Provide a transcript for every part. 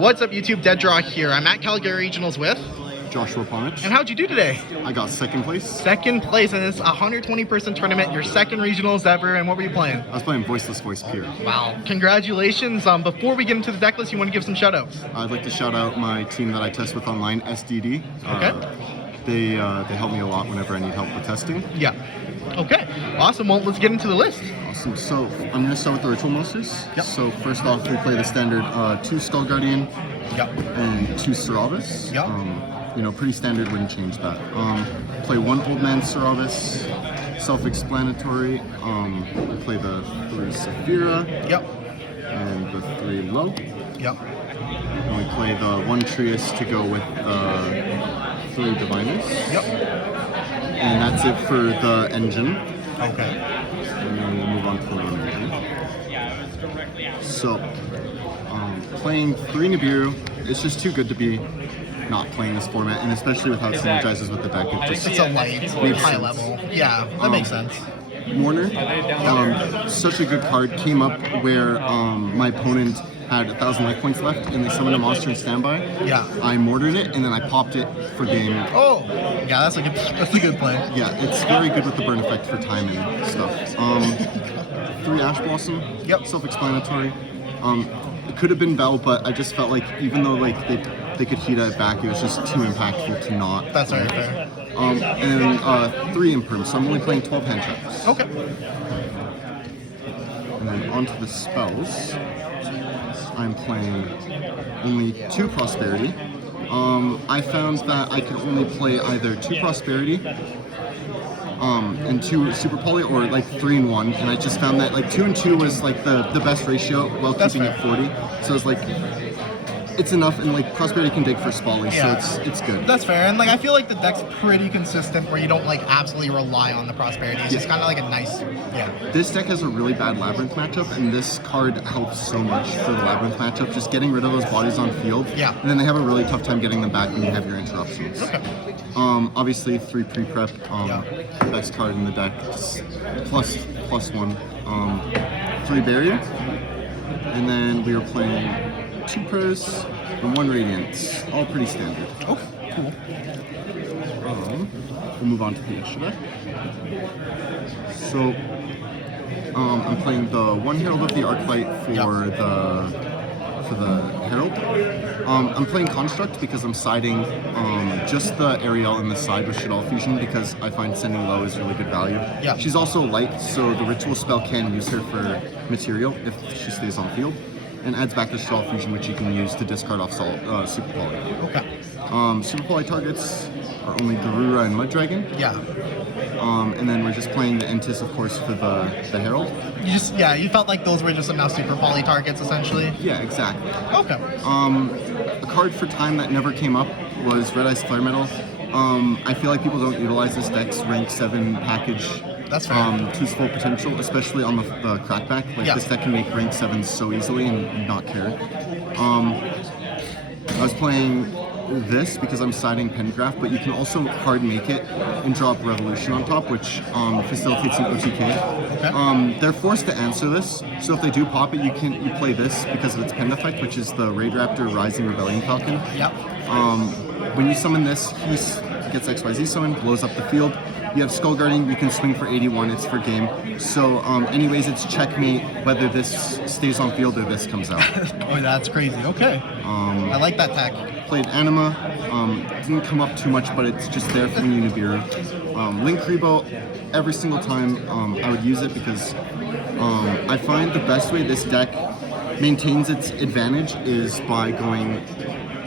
What's up, YouTube? Dead Draw here. I'm at Calgary Regionals with Joshua Pomich. And how'd you do today? I got second place. Second place, and it's a 120-person tournament, your second regionals ever, and what were you playing? I was playing Voiceless Voice Pure. Wow. Congratulations. Before we get into the deck list, you want to give some shout-outs? I'd like to shout out my team that I test with online, SDD. Okay. They help me a lot whenever I need help with testing. Yeah. Okay. Awesome. Well, let's get into the list. Awesome. So I'm going to start with the Ritual Monsters. Yep. So first off, we play the standard 2 Skull Guardian Yep. and 2 Seravis. Yep. Pretty standard, wouldn't change that. Play 1 Old Man Seravis, self-explanatory. We play the 3 Saphira. Yep. And the 3 Low. Yep. And we play the 1 Trius to go with 3 Diviners. Yep. And that's it for the engine. Okay. And then we'll move on to the main engine. So, playing 3 Nibiru, it's just too good to be not playing this format, and especially with how it synergizes with the deck, It's a light, high level. Yeah, that makes sense. Mourner, such a good card, came up where my opponent had 1,000 life points left and they summoned a monster in standby. Yeah. I mortared it and then I popped it for game. Oh, yeah, that's a good play. Yeah, it's very good with the burn effect for time and stuff. 3 Ash Blossom. Yep. Self-explanatory. It could have been Bell, but I just felt like even though like they could heat it back, it was just too impactful to not. That's very fair. And then 3 Imperm, so I'm only playing 12 hand traps. Okay. And then onto the spells. I'm playing only 2 Prosperity. I found that I could only play either 2 Prosperity and 2 Super Poly, or like 3 and 1, and I just found that like 2 and 2 was like the best ratio while keeping it 40. So it's like it's enough, and like Prosperity can dig for Spally, so it's good. That's fair, and like I feel like the deck's pretty consistent where you don't like absolutely rely on the Prosperity. It's just kind of like a nice, This deck has a really bad Labyrinth matchup, and this card helps so much for the Labyrinth matchup, just getting rid of those bodies on field. Yeah. And then they have a really tough time getting them back when you have your interruptions. Okay. Obviously 3 pre-prep, best card in the deck, plus 1. 3 Barrier, and then we were playing 2 Pros and 1 Radiance, all pretty standard. Okay, cool. We'll move on to the extra deck. So, I'm playing the 1 Herald of the Arclight for the Herald. I'm playing Construct because I'm siding just the Ariel in the side with Shaddoll Fusion because I find sending low is really good value. Yeah. She's also light, so the ritual spell can use her for material if she stays on field, and adds back the Shaddoll Fusion, which you can use to discard off Super Poly. Okay. Super Poly targets are only Garura and Mud Dragon. Yeah. And then we're just playing the Entis, of course, for the Herald. You felt like those were just enough Super Poly targets, essentially? Yeah, exactly. Okay. A card for time that never came up was Red Ice Flare Metal. I feel like people don't utilize this deck's rank 7 package That's fair. to its full potential, especially on the crackback. Like this deck can make rank 7 so easily and not care. I was playing this because I'm siding Pengraph, but you can also hard make it and drop Revolution on top, which facilitates an OTK. Okay. They're forced to answer this, so if they do pop it, you play this because of its Pen effect, which is the Raid Raptor Rising Rebellion Falcon. Yep. When you summon this, he gets XYZ summon, blows up the field. You have Skull Guardian, you can swing for 81, it's for game. So anyways, it's checkmate whether this stays on field or this comes out. Oh, that's crazy. Okay. I like that tech. Played Anima, didn't come up too much, but it's just there for when you Nibiru. Link Rebo, every single time I would use it because I find the best way this deck maintains its advantage is by going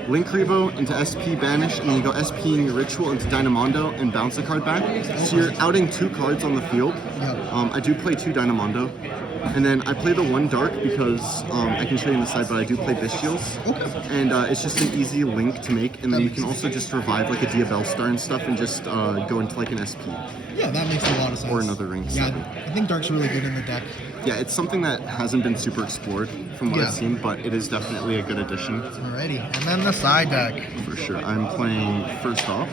Link Rebo into SP Banish, and then you go SP in your Ritual into Dynamondo and bounce a card back. So you're outing 2 cards on the field. I do play 2 Dynamondo. And then I play the 1 Dark because I can show you on the side, but I do play Vishiels. And it's just an easy link to make, and then you can also just revive like a Diabell Star and stuff and just go into like an SP. Yeah, that makes a lot of sense. Or another ring. Yeah, I think Dark's really good in the deck. Yeah, it's something that hasn't been super explored from what I've seen, but it is definitely a good addition. Alrighty, and then the side deck. For sure. I'm playing, first off,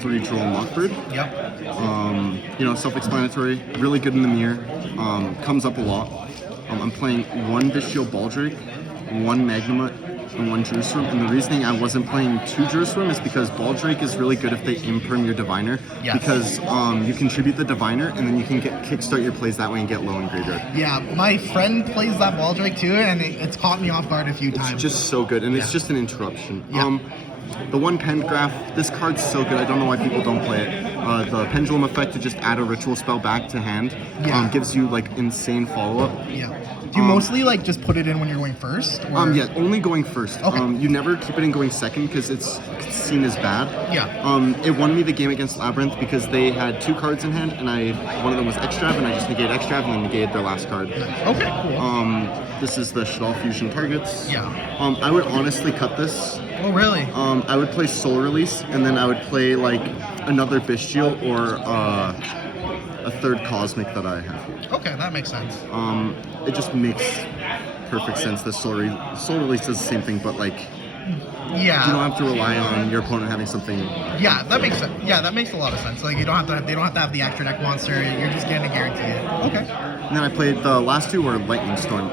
3 Droll Mockbird. Yep. Self-explanatory, really good in the mirror, comes up a lot. I'm playing 1 Vishiel Baldrake, 1 Magnamut, and 1 Jerusalem. And the reasoning I wasn't playing 2 Jerusalem is because Baldrake is really good if they imperm your Diviner. Yes. Because you contribute the Diviner, and then you can kickstart your plays that way and get low in graveyard. Yeah, my friend plays that Baldrake too, and it's caught me off guard a few times. It's just so good, and it's just an interruption. Yeah. The 1 Pentagraph, this card's so good. I don't know why people don't play it. The Pendulum effect to just add a ritual spell back to hand gives you like insane follow-up. Yeah. Do you mostly like just put it in when you're going first? Or? Yeah, only going first. Okay. You never keep it in going second because it's seen as bad. Yeah. It won me the game against Labyrinth because they had 2 cards in hand, and one of them was Extrav, and I just negated Extrav and then negated their last card. Okay, cool. This is the Shadal Fusion targets. Yeah. I would honestly cut this. Oh, really? I would play Soul Release, and then I would play like another Bestial or a 3rd Cosmic that I have. Okay, that makes sense. It just makes perfect sense that Soul Release does the same thing, but like Yeah. you don't have to rely on your opponent having something. Yeah, that makes sense. Yeah, that makes a lot of sense. Like they don't have to have the extra deck monster. You're just getting to guarantee it. Okay. And then I played the last 2 were Lightning Storm.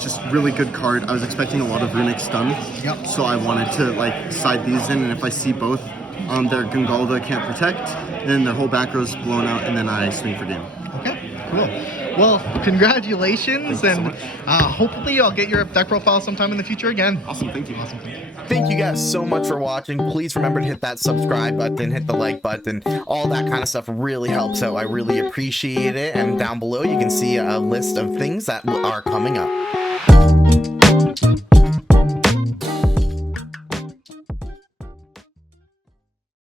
Just really good card. I was expecting a lot of Runic Stun. Yep. So I wanted to like side these in, and if I see both, their Gungalda can't protect, then their whole back row's blown out, and then I swing for game. Okay. Cool. Well, congratulations, Thank you and so hopefully I'll get your deck profile sometime in the future again. Awesome, thank you. Awesome. Thank you. Thank you guys so much for watching. Please remember to hit that subscribe button, hit the like button, all that kind of stuff really helps out. I really appreciate it. And down below you can see a list of things that are coming up.